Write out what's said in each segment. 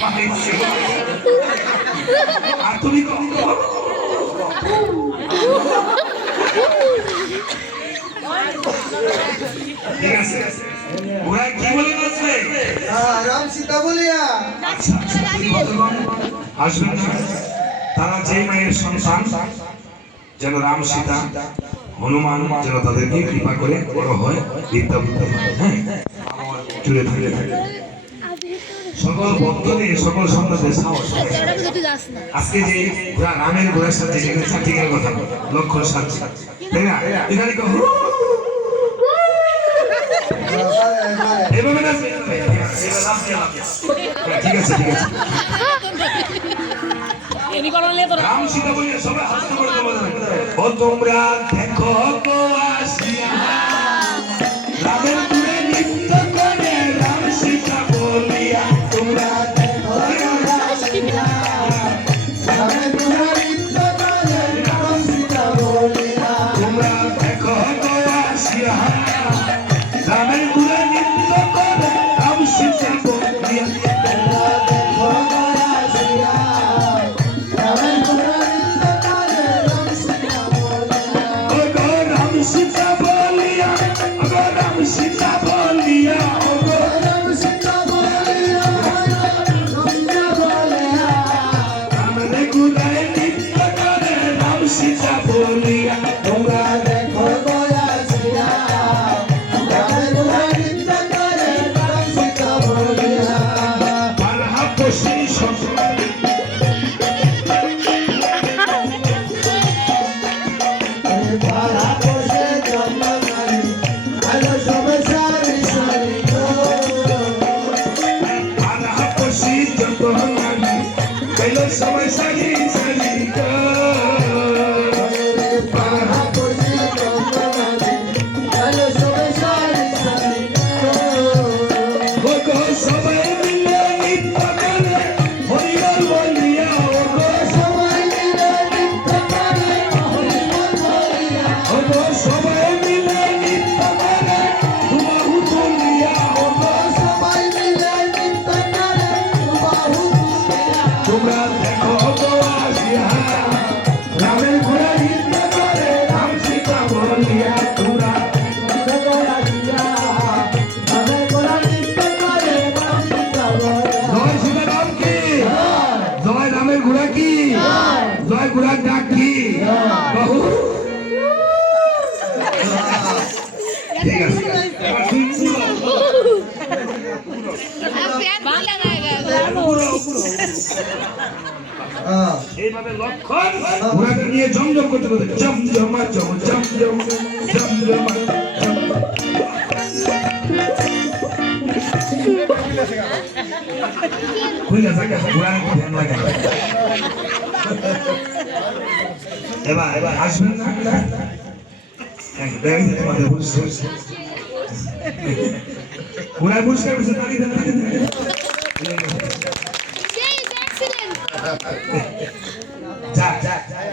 পাইছে আর তুমি ঠিক আছে। ওরা কি বলে রাম সীতা বলিয়া। আচ্ছা আচ্ছা তিনি আসবেন না। তারা যে মায়ের সন্তান যেন রাম সীতা হনুমান যেন তাদেরকে কৃপা করে বড় হয় বিদ্যা বুদ্ধি হয়, হ্যাঁ থাকে থাকে সকল ভক্তদের সকল সন্তানদের সাহস। আজকে যে ঘোড়া রামের ঘোড়ার সাথে যেখানে চারটিকের কথা লক্ষণ সাথে। তাই না? এখানে কেউ এভাবে না ঠিক আছে ঠিক আছে। রাম সীতা বলে সবাই হাসতে করে দেবো। তোমরা দেখো গো রাম এইভাবে লক্ষণ ঘোড়াকে নিয়ে জমজম করতে করতে জম জমা জম জম জম জম জমা খুইলা থাকে ঘোড়া নাকি ধ্যান লাগে এবার এবার আসবেন না? হ্যাঁ, দেখেন তোমাদের বুঝতে হচ্ছে ঘোড়ায় পরিষ্কার করছে দাঁড়িয়ে দাঁড়িয়ে এদিকে আয়,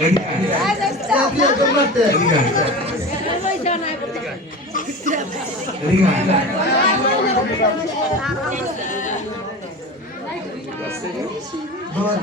এদিকে আয়, এদিকে আয়। আমার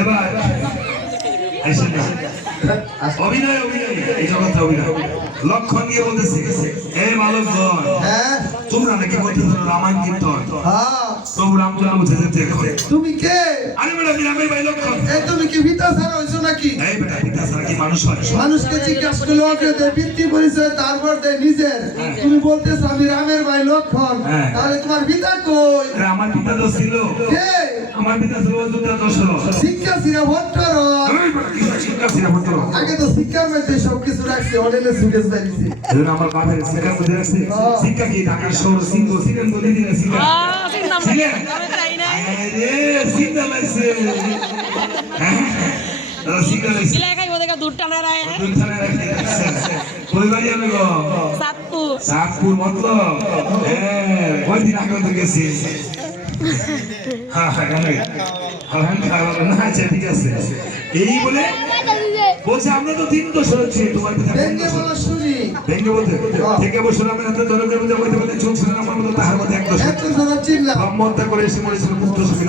এবার। অভিনয় অভিনয় এই অভিনয়। লক্ষণ বলতেছে এই বালকগণ হ্যাঁ? তোমরা নাকি বলতেছো রামায়ণ কীর্তন? হ্যাঁ। প্রভু রামচন্দ্র বুঝে যেতে এখন তুমি কে? আরে বেটা বিরামের ভাই লক্ষণ। এই তুমি কি ভিতা হয়েছো নাকি? এই বেটা পিতা ছাড়া কি মানুষ হয়? মানুষকে জিজ্ঞাসা করলে ওকে দেয় বৃত্তি পরিচয় তারপর দেয় নিজের। তুমি বলতেছ আমি রামের ভাই লক্ষণ। হ্যাঁ। তাহলে তোমার পিতা কই? আরে আমার পিতা তো ছিল। কে? আমার পিতা ছিল অযোধ্যা দশরথ। শিক্ষা শিরা ভট্টর এই বেটা শিক্ষা ছিল পুত্র আগে তো শিক্ষার মধ্যে সবকিছু রাখছে বেরিয়েছে এজন্য আমার বাপের শিক্ষা বুঝে রাখছে শিক্ষা কি? ঢাকার শহর সিংহ ছিলেন বলে দিলে শিক্ষা। ছিলেন আরে শিক্ষা লাগছে। হ্যাঁ শিক্ষা লাগছে। খাইব দেখা দূর টানা রায় দুই থানায় রাখতে কই বাড়ি আমি গো? সাতপুর। চাঁদপুর চাঁদপুর মতলব? হ্যাঁ কয়দিন আগে তো গেছি। হ্যাঁ হ্যাঁ কেন হ্যাঁ না আচ্ছা ঠিক আছে। এই বলে বলছে আমরা তো তিন বছর হচ্ছে তোমার ভেঙ্গে ভেঙ্গে বলতে থেকে বছর আমি এত জনকের মধ্যে বলতে বলতে চলছিল আমার মতো তাহার মধ্যে এক একটু ব্রহ্মহত্যা করে এসে মরেছিল পুত্র সখী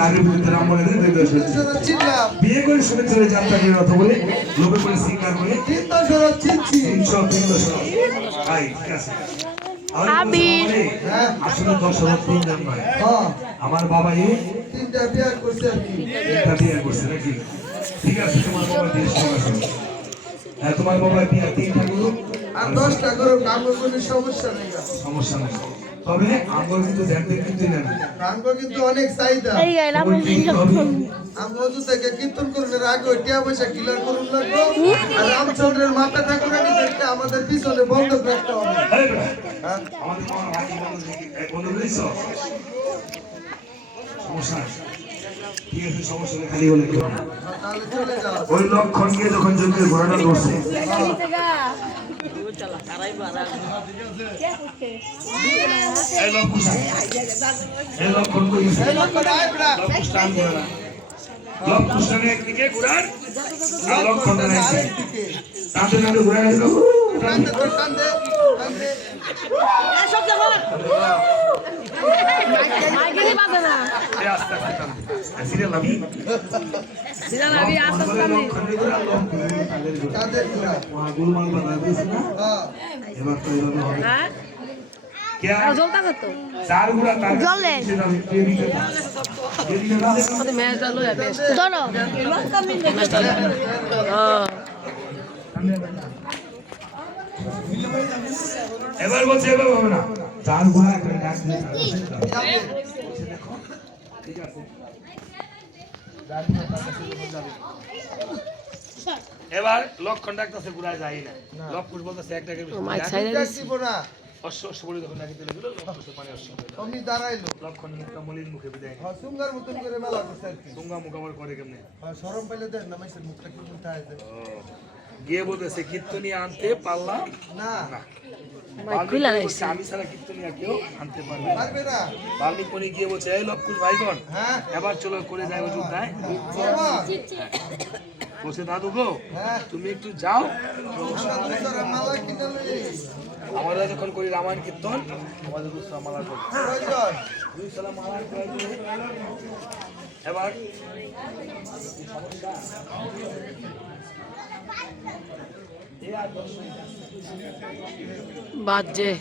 রাম মনে দুই ধরো চিনলাম বিয়ে করে শুনেছিল যাত্রা করে রথ বলে লোভে করে সিঙ্গার বলে তিন চিনছি তিনশো তিন তাই ঠিক আছে। আমার হ্যাঁ। নয়। আমার বাবা তিনটা বিয়ে করছে আর কি। একটা বিয়ে করছে নাকি? ঠিক আছে তোমার বাবা বিয়ে হ্যাঁ তোমার বাবা বিয়ে তিনটা করুক আর দশটা করুক আমার কোনো সমস্যা নেই। সমস্যা নেই। তবে আমার কিন্তু দেখতে কিন্তু নেন রাঙ্গ কিন্তু অনেক চাহিদা। থেকে কীর্তন এর আগে টিয়া পয়সা ক্লিয়ার করুন লাগবো। আর রামচন্দ্রের মাথা ঠাকুরানি দেখতে আমাদের পিছনে বন্ধ রাখতে হবে। হ্যাঁ? আমাদের বন্ধু? সমস্যা ওই লক্ষণ গিয়ে যখন যুদ্ধের ঘোড়াটা করছে একদিকে ঘোড়ার লক্ষণ একদিকে। টানতে টানতে ঘোড়া টানতে টানতে মাইকেলই বাজে না। সিরিয়াল আমি সিরান আমি আস্তে হ্যাঁ এবার বলছে এবার হবে না। চার গুড়া একটা দিয়ে যাবে। এবার লক্ষণ ডাকতেছে না। লক্ষণ বলতেছে অশ্ব অশ্ব বলে যখন ডাকি দিল লক্ষণ মানে অশ্ব। অমনি দাঁড়াইলো। লক্ষণ মুখটা মলিন মুখে বিদায়। হ্যাঁ সুন্দর মতন করে মেলা করছে আর কি। সুঙ্গা মুখ আমার করে কেমনে? হ্যাঁ সরম পাইলে দেখ না মাইসের মুখটা কি উল্টা আছে গিয়ে বলতেছে কীর্তনী আনতে পারলাম? না। না। আমি ছাড়া কীর্তনী আর কেউ আনতে পারবে না। পারবে না। বাল্মীকি মনি গিয়ে বলছে এই লক্ষণ ভাইগণ হ্যাঁ। এবার চলো করে যাই ওই বলছে দাদু গো হ্যাঁ। তুমি একটু যাও। আমরা যখন করি রামায়ণ কীর্তন আমাদের মালা করি। এবার বাজে।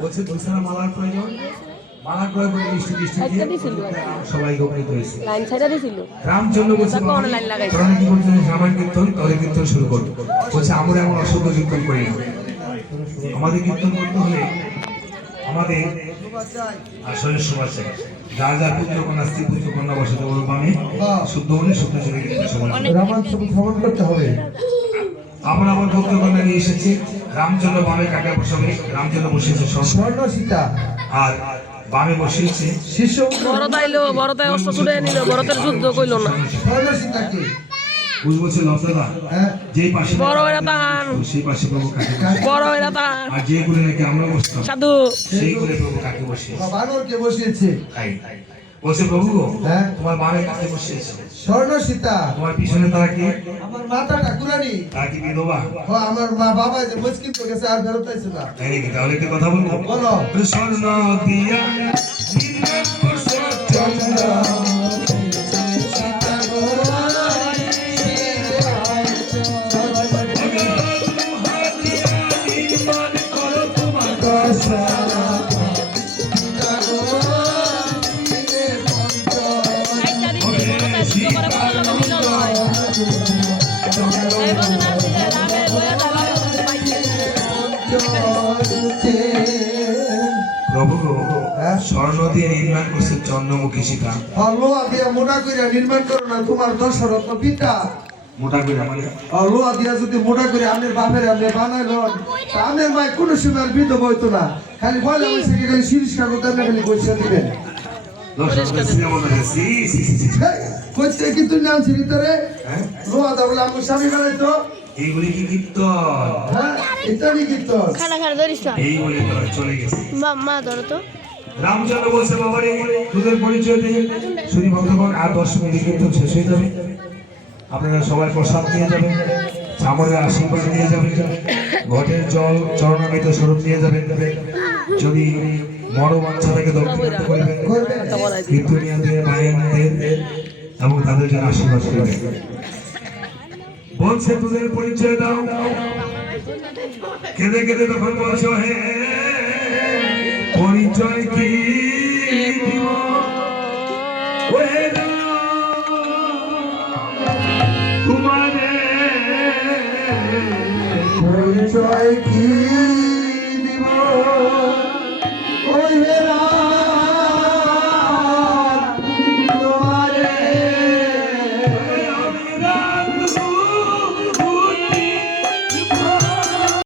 বলছে দুই সালা মালার প্রয়োজন? মিষ্টি। সবাই উপনীত হয়েছে। লাইন দিছিল। রামচন্দ্র বলছে কি রামায়ণ কীর্তন? কীর্তন শুরু কর। বলছে আমরা এমন অশুদ্ধ কীর্তন করি না। আমাদের কীর্তন করতে হলে আমাদের আসলে সবার চাই যার যার পুত্র কন্যা স্ত্রী পুত্র কন্যা বসে দেবো পামে শুদ্ধ হলে শুদ্ধ চলে গেলে সবুজ ভ্রমণ করতে হবে। আমরা আমার পুত্র কন্যা নিয়ে এসেছি রামচন্দ্র বামে কাকা বসাবে? রামচন্দ্র বসেছে স্বর্ণ। সীতা। আর বামে বসিয়েছে শিষ্য বড় তাইলো বড় তাই অস্ত্র ছুড়ে নিল বড়তের যুদ্ধ কইলো না। স্বর্ণ সীতা কি হ্যাঁ। যেই পাশে বড় এরা তাহান সেই পাশে প্রভু কাকে বড় এরা তাহান আর যে গুলে নাকি আমরা বসতাম সাধু। সেই গুলে প্রভু কাকে বসিয়েছে? বানরকে বসিয়েছে? তাই বলছে প্রভু গো হ্যাঁ। তোমার বামে বসিয়েছে? স্বর্ণ সীতা। তোমার পিছনে তারা কি? আমার মাতা ঠাকুরানি তারা কি বিধবা? ও আমার মা বাবা যে মুশকিল তো গেছে আর ফেরত আইছে না। তাই তাহলে কি কথা বলব বলো। স্বর্ণ দিয়া চন্দ্র। চন্দ্রমুখী সীতা। লোহা দিয়া মোটা করে নির্মাণ করো না তোমার দশরত্ন পিতা। মোটা করে মানে? লোহা দিয়া যদি মোটা করে আমের বাপের আমনে বানাইলো তা আমের মায় কোনো সময় আর বিধ বইতো না। খালি বলে বসে কি খালি শিরিষ কাগজ দামে খালি বসে দিবেন কি তুই নাম ছিলি তোরে? হ্যাঁ? লোহা দা বলে আমার স্বামী বানাইতো। এইগুলি কি কীর্তন? হ্যাঁ ইত্যাদি কীর্তন? খানা খানা ধরিস না। এই বলে চলে গেছে। মা মা ধরো তো। রামচন্দ্র বলছে, বাবারে, তোদের পরিচয় দিয়ে শুধু ভক্তগণ আর দশ মিনিট কিন্তু শেষ হয়ে যাবে। আপনারা সবাই প্রসাদ নিয়ে যাবেন, চামড়ের আশীর্বাদ নিয়ে যাবেন, ঘটের জল, চরণামিত স্বরূপ নিয়ে যাবেন। যদি মনোবাঞ্ছা থেকে দক্ষিণ করবেন কীর্তনিয়াদের মায়েদের এবং তাদের জন্য আশীর্বাদ করবেন। বলছে, তোদের পরিচয় দাও। কেঁদে কেঁদে তখন বলছো হে পরিচয় কি? তোমারে পরিচয় কি দিব? ওই হে রাম